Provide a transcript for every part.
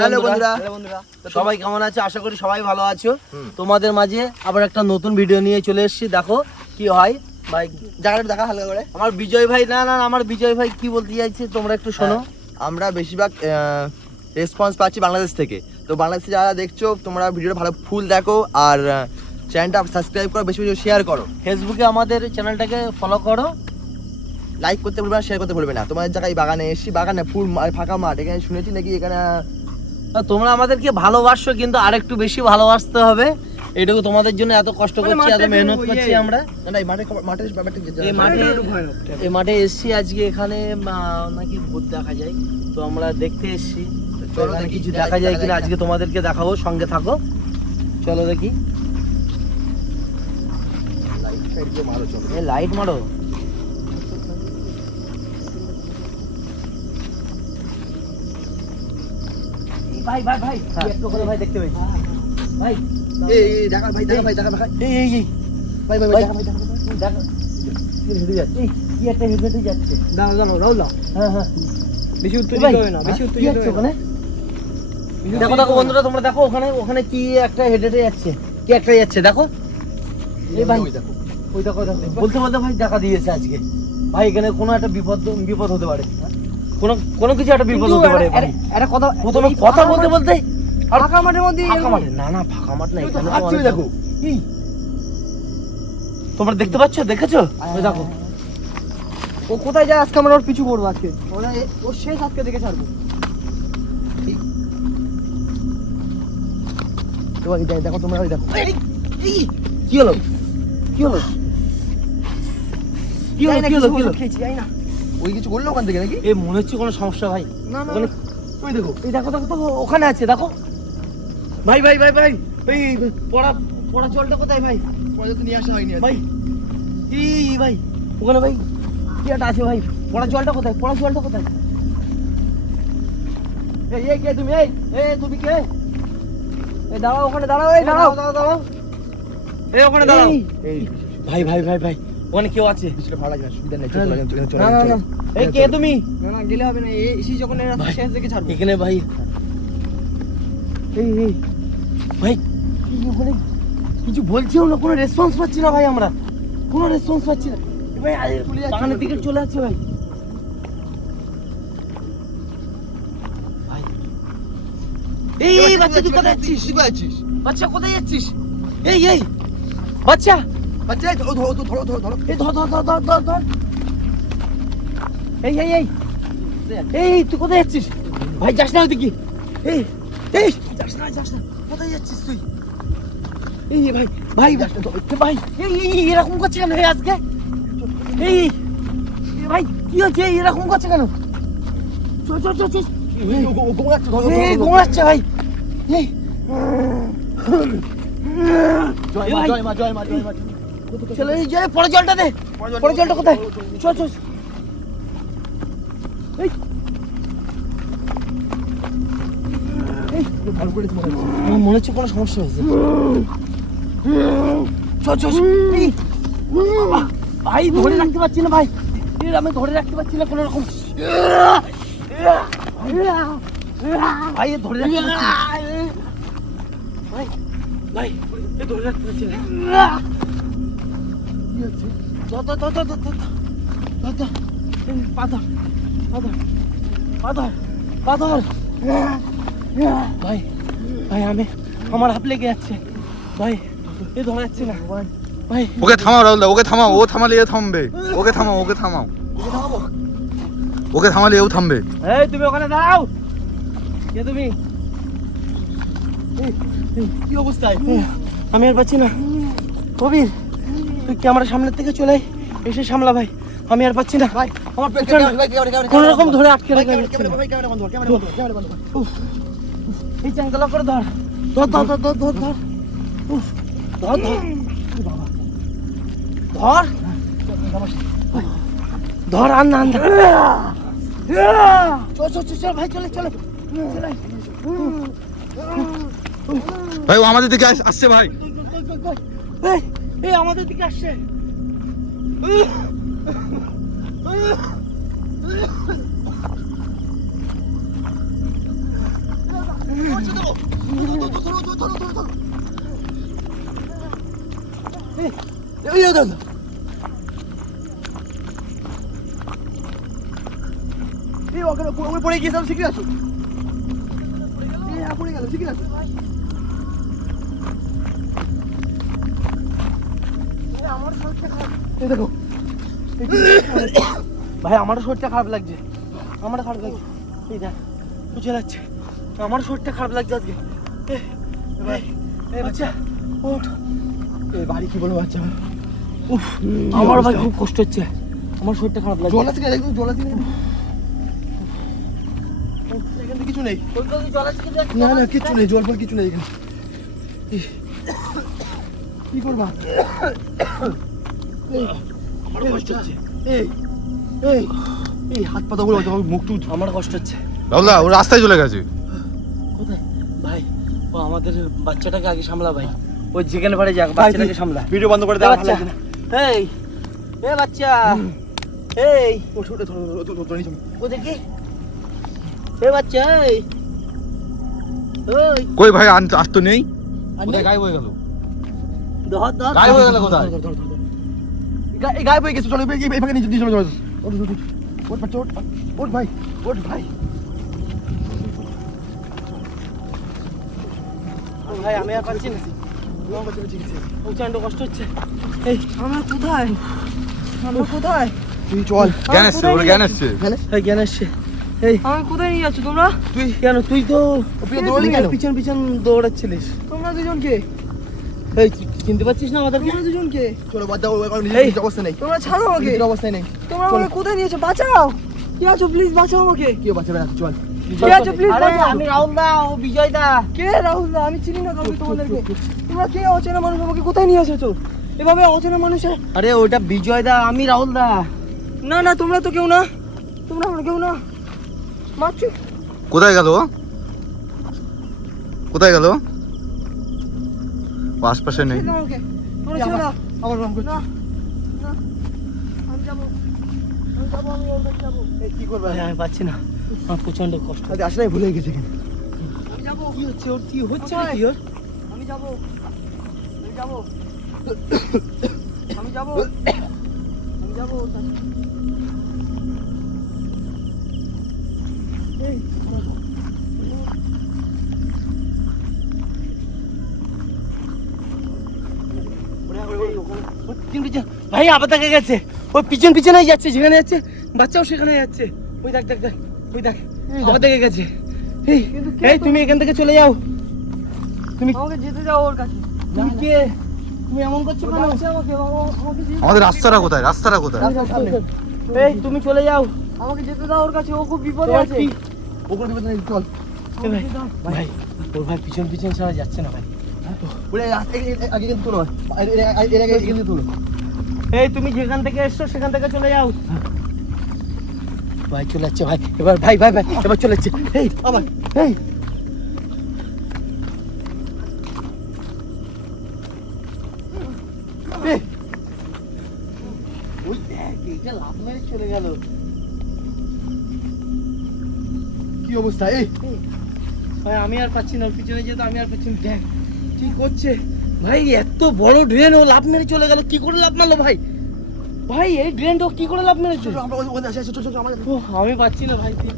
Hello বন্ধুরা। সবাই কেমন আছে? আশা করি সবাই ভালো আছো। তোমাদের মাঝে আবার একটা নতুন ভিডিও নিয়ে চলে এসেছি। দেখো কি হয়। ভাই জায়গাটা দেখা হালকা করে। আমার বিজয় ভাই না না আমার বিজয় ভাই কি বলতে চাইছে তোমরা একটু শোনো। আমরা বেশিরভাগ রেসপন্স পাচ্ছি বাংলাদেশ থেকে। তো বাংলাদেশে যারা দেখছ তোমরা ভিডিওটা ভালো ফুল দেখো আর চ্যানেলটা সাবস্ক্রাইব করো বেশি বেশি শেয়ার করো। ফেসবুকে আমাদের চ্যানেলটাকে ফলো করো। লাইক করতে ভুলবে না শেয়ার করতে ভুলবে না। তোমাদের জায়গায় বাগানে এসছি বাগানে ফুল ফাঁকা মাঠ। এখানে শুনেছি নাকি এখানে তোমরা আমাদেরকে ভালোবাসো কিন্তু আরেকটু বেশি ভালোবাসতে হবে। এটুকু তোমাদের জন্য এত কষ্ট মানে করছি এত মেহনত করছি ইয়ে- আমরা। না না এই মাঠে মাঠের ব্যাপারটা এই মাঠে এই মাঠে এসছি আজকে এখানে নাকি ভূত দেখা যায়। তো আমরা দেখতে এসছি। তো চলো দেখি, কিছু দেখা যায় কিনা কিনা। আজকে তোমাদেরকে দেখাবো সঙ্গে থাকো। চলো দেখি। লাইট মারো চলো। লাইট মারো। ভাই ভাই ভাই হ্যাঁ। একটু করে ভাই দেখতে পাই। ভাই এই এই দেখা ভাই দেখা ভাই দেখা ভাই। এই এই এই। ভাই ভাই ভাই। দেখা ভাই দেখা ভাই দেখো হেঁটে যাচ্ছে। কি একটা হেঁটে হেঁটে যাচ্ছে। দাঁড়াও দাঁড়াও রাহুল হ্যাঁ হ্যাঁ। বেশি উত্তেজিত হবে না বেশি হ্যাঁ, উত্তেজিত হবে না। ওখানে? দেখো দেখো বন্ধুরা তোমরা দেখো ওখানে ওখানে কি একটা হেঁটে হেঁটে যাচ্ছে। কি একটা যাচ্ছে দেখো। এই ভাই দেখো। ওই দেখো দেখো। বলতে বলতে ভাই দেখা দিয়েছে আজকে। ভাই এখানে কোনো একটা বিপদ বিপদ হতে পারে। কোনো কোনো কিছু একটা বিপদ হতে পারে একটা- কথা প্রথমে কথা বলতে বলতে ফাঁকা মাঠের মধ্যে ফাঁকা মাঠে। না না ফাঁকা মাঠ না এখানে তো দেখো। তোমরা দেখতে পাচ্ছ? দেখেছ? ওই দেখো। ও কোথায় যায়? আজকে আমরা ওর পিছু করব আজকে। ওরা এ- শেষ আজকে দেখে ছাড়বো। দেখ- তোমরা ওই দেখো। কি? হলো? কি হলো? কি হলো? কি হলো? কি হলো? খেয়েছি, না। ওই কিছু করল ওখান থেকে নাকি? এই মনে হচ্ছে কোনো সমস্যা ভাই। না, না, ওই দেখো এই দেখো দেখো দেখো ওখানে আছে দেখো। ভাই ভাই ভাই ভাই এই পড়া পড়া জলটা কোথায় ভাই? পরে তো নিয়ে আসা হয়নি ভাই এই ভাই ওখানে ভাই কি একটা আছে ভাই? পড়া জলটা কোথায়? পড়া জলটা কোথায়? এই এই কে তুমি? এই এই তুমি কে? এই দাঁড়াও ওখানে দাঁড়াও এই দাঁড়াও দাঁড়াও। দাঁড়াও এই ওখানে দাঁড়াও। ভাই ভাই ভাই ভাই ওখানে কেউ আছে? ভালো লাগে না সুবিধা নেই না, চলো না, চলো, চলো, না। না এই কে তুমি? না না গেলে হবে না এই এসি যখন এরা। শেষ দেখে ছাড়বো। এখানে ভাই। এই এই। ভাই ওখানে কিছু বলছিও না কোনো রেসপন্স পাচ্ছি না ভাই আমরা। কোনো রেসপন্স পাচ্ছি না। ভাই বাগানের দিকে চলে যাচ্ছে ভাই। ভাই। এই বাচ্চা তুই কোথায় যাচ্ছিস? তুই কোথায় যাচ্ছিস? বাচ্চা কোথায় যাচ্ছিস? এই এই বাচ্চা। বাচ্চা ধরো ধরো ধরো ধরো ধরো এই ধর ধর ধর ধর ধর এই এই এই। এই তুই কোথায় যাচ্ছিস? ভাই যাস না ওইদিকে। এই এই যাস না যাস না। কোথায় যাচ্ছিস তুই? এই ভাই ভাই ভাই। এই এই এরকম করছে কেন আজকে? এই ভাই কি হচ্ছে? এরকম করছে কেন? চল চল চল চল। ঘুমাচ্ছে ভাই। এই। জয় মা। জয় মা, জয় মা, জয় মা। চলে জলটা দে। জলটা কোথায়? চল চল। মনে হচ্ছে। কোনো সমস্যা হয়েছে। ভাই, ধরে রাখতে পারছি না, ভাই। আমি ধরে রাখতে পারছি না কোনো রকম ভাই ধরে রাখতে। ভাই ভাই ধরে রাখতে পারছি না। পাথর পাথর পাথর পাথর ভাই ভাই আমি আমার হাত লেগে যাচ্ছে ভাই এ ধরা যাচ্ছে না ভাই ওকে থামাও রাহুল দা ওকে থামাও ও থামালে এ থামবে। ওকে থামাও ওকে থামাও। ওকে থামালে এও থামবে। এই তুমি ওখানে দাঁড়াও। কে তুমি? কি অবস্থায়? আমি আর পাচ্ছি না। কবির। তুই ক্যামেরা সামনের থেকে চলে এসে সামলা ভাই আমি আর পাচ্ছি না ভাই আমার ভাই, পেছনে ক্যামেরা, ভাই, ক্যামেরা, ক্যামেরা, কোনো রকম ধরে আটকে ভাই, রাখা এই চ্যাঙ্গলা করে ধর ধর ধর ধর ধর ধর ধর ধর ধর ধর ধর আর না চল চল চল চল ভাই চলে চলে। ভাই ও আমাদের দিকে আস- আসছে ভাই এই আমাদের দিকে আসছে। পড়ে গিয়েছিলাম শিখে আছো? হ্যাঁ, পড়ে গেল শিখে আছো। এই দেখো। ভাই আমারও শরীরটা খারাপ লাগছে। আমারও খারাপ লাগছে। এই দেখ বুঝে যাচ্ছে। আমার শরীরটা খারাপ লাগছে আজকে। এ, ভাই এই বাচ্চা ওঠ। বাড়ি কি বলব বাচ্চা? উফ আমার ভাই খুব কষ্ট হচ্ছে। আমার শরীরটা খারাপ লাগছে। জল আছে দেখুন জল আছে কিছু নেই। না না কিচ্ছু নেই। জল ফল কিছু নেই এখানে। কি করবা? এই, আমার কষ্ট হচ্ছে। এই এই এই হাত পাতা গুলো মুখ টুক আমার কষ্ট হচ্ছে। রাহুলদা ও রাস্তায় চলে গেছে। কোথায়? ভাই ও আমাদের বাচ্চাটাকে আগে সামলা ভাই। ও যেখানে পারে যাক বাচ্চাটাকে সামলা। ভিডিও বন্ধ করে বাচ্চা। এই এ বাচ্চা। এই। ও ছোট ধরো ধরো নিচে। ও দেখি এ বাচ্চা এই। কই ভাই আন আজ তো নেই? আর কোথায় নেই? গায়েব হয়ে গেল? ধর ধর গায়েব হয়ে গেল কোথায়? হয়ে গেছে চলো এই ফাঁকে নিচে নিচে চলো। চলো ওঠ ওঠ ওঠ ওঠ ওঠ ওঠ ভাই ওঠ ভাই। ভাই আমি আর পাচ্ছি না। আমার বাচ্চা ঠিক আছে প্রচণ্ড কষ্ট হচ্ছে। এই আমরা কোথায়? আমরা কোথায়? তুই চল। জ্ঞান এসছে ওর জ্ঞান এসছে। এই জ্ঞান আসছে এই আমাকে কোথায় নিয়ে যাচ্ছ তোমরা? তুই কেন তুই তো দৌড়লি কেন? পিছন পিছন দৌড়াচ্ছিলিস। তোমরা দুজনকে। এই তুই চিনতে পারছিস না আমাদেরকে? তোমরা দুজনকে। চলো বাদ দাও ওর নিজের অবস্থা নেই। তোমরা ছাড়ো আমাকে। নিজের অবস্থায় নেই। তোমরা আমাকে কোথায় নিয়েছো? বাঁচাও। কি আছো? প্লিজ বাঁচাও আমাকে। কেউ বাঁচাবে না? চল। কে আছো? প্লিজ আরে বাঁচাও। আমি রাহুল দা ও বিজয় দা। কে রাহুল দা? আমি চিনি না কাউকে তোমাদেরকে। তোমরা কে অচেনা মানুষ আমাকে কোথায় নিয়ে এসেছ? এভাবে অচেনা মানুষের আরে ওটা বিজয় দা আমি রাহুল দা। না না তোমরা তো কেউ না। তোমরা আমরা কেউ না। মারছো। কোথায় গেল? কোথায় গেল? ও আশপাশে নেই। আবার রং করছি। না না আমি যাব। আমি ওর কাছে যাব। করবে? আমি পাচ্ছি না। আমার প্রচণ্ড কষ্ট। আসলে ভুলে গেছে এখানে। আমি যাব। কি হচ্ছে ওর? কি হচ্ছে? কি ওর? আমি যাব। আমি যাব। আমি যাব। আমি যাব। ভাই আবার তাকে গেছে ওই পিছন পিছনেই যাচ্ছে যেখানে যাচ্ছে বাচ্চাও সেখানে যাচ্ছে ওই দেখ দেখ দেখ ওই দেখ আবার দেখে গেছে এই কিন্তু তুমি এখান থেকে চলে যাও তুমি আমাকে যেতে যাও ওর কাছে তুমি কে তুমি এমন করছ ও কেন আমাদের রাস্তাটা কোথায় রাস্তাটা কোথায় এই তুমি চলে যাও আমাকে যেতে দাও ওর কাছে ও খুব বিপদে আছে বিপদ নেই চল ভাই ভাই ওর ভাই পিছন পিছন ছাড়া যাচ্ছে না ভাই বলে আগে কিন্তু তোলো এর আগে থেকে তোলো এই তুমি যেখান থেকে এসছো সেখান থেকে চলে যাও। ভাই চলে যাচ্ছে ভাই। এবার ভাই ভাই ভাই এবার চলে যাচ্ছে। এই আবার এই। ওই দেখ এইটা লাভ মেরে চলে গেল। কি অবস্থা? এই। ভাই আমি আর পাচ্ছি না পিছনে যেতে আমি আর পাচ্ছি না। দেখ কি করছে ভাই এত বড় ড্রেন ও লাভ মেরে চলে গেল কি করে লাভ মারলো ভাই ভাই এই ড্রেন ও কি করে লাভ মেরেছে আমি পাচ্ছি না ভাই কি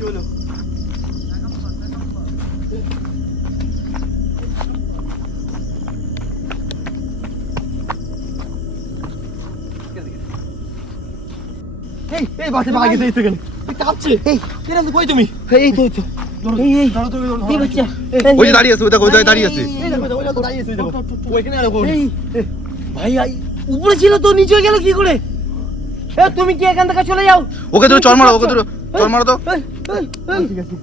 হলো এই এই বাসে ভাগ গেছে এই থেকে কাঁপছে। এই। কিরম কই তুমি? এই তো তো। তুমি উপরে ছিল তো নিচে গেল কি করে? এ তুমি কি এখান থেকে চলে যাও? ওকে ধরো চল মারো ওকে ধরো। চল মারো তো। ঠিক আছে।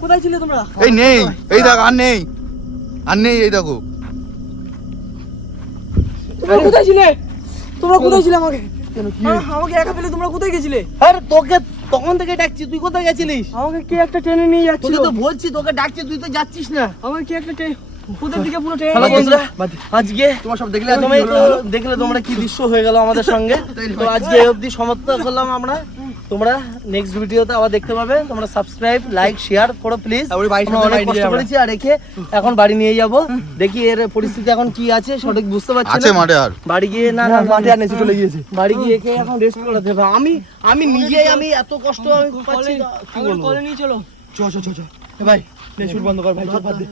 কোথায় ছিলে তোমরা? এই নেই এই দেখো আর নেই। আর নেই এই দেখো। তোমরা কোথায় ছিলে? তোমরা কোথায় ছিলে আমাকে? কেন কি? হ্যাঁ, আমাকে একা ফেলে তোমরা কোথায় গেছিলে? আরে তোকে তখন থেকে ডাকছি তুই কোথায় গেছিলিস? আমাকে কে একটা ট্রেনে নিয়ে যাচ্ছিল? তোকে তো বলছি তোকে ডাকছি তুই তো যাচ্ছিস না। আমাকে কে একটা ট্রেন ওদের দিকে পুরো বন্ধুরা আজকে তোমার সব দেখলে প্রথমেই দেখলে তোমরা কি দৃশ্য হয়ে গেল আমাদের সঙ্গে। তো আজকে অব্দি অবধি সমাপ্ত করলাম আমরা। তোমরা নেক্সট ভিডিওতে আবার দেখতে পাবে। তোমরা সাবস্ক্রাইব লাইক শেয়ার করো প্লিজ অনেক কষ্ট করেছি আর রেখে এখন বাড়ি নিয়ে যাব। দেখি এর পরিস্থিতি এখন কি আছে সঠিক বুঝতে পারছি আছে না। মাঠে আর। বাড়ি গিয়ে না মাঠে আর নেচে চলে গিয়েছে। বাড়ি গিয়ে একে এখন রেস্ট করাতে হবে আমি আমি নিজেই আমি এত কষ্ট আমি পাচ্ছি কি বলব? কলে নিয়ে চলো। চ চ চ চ। এ ভাই নে শুট বন্ধ কর ভাই চল বাদ দে।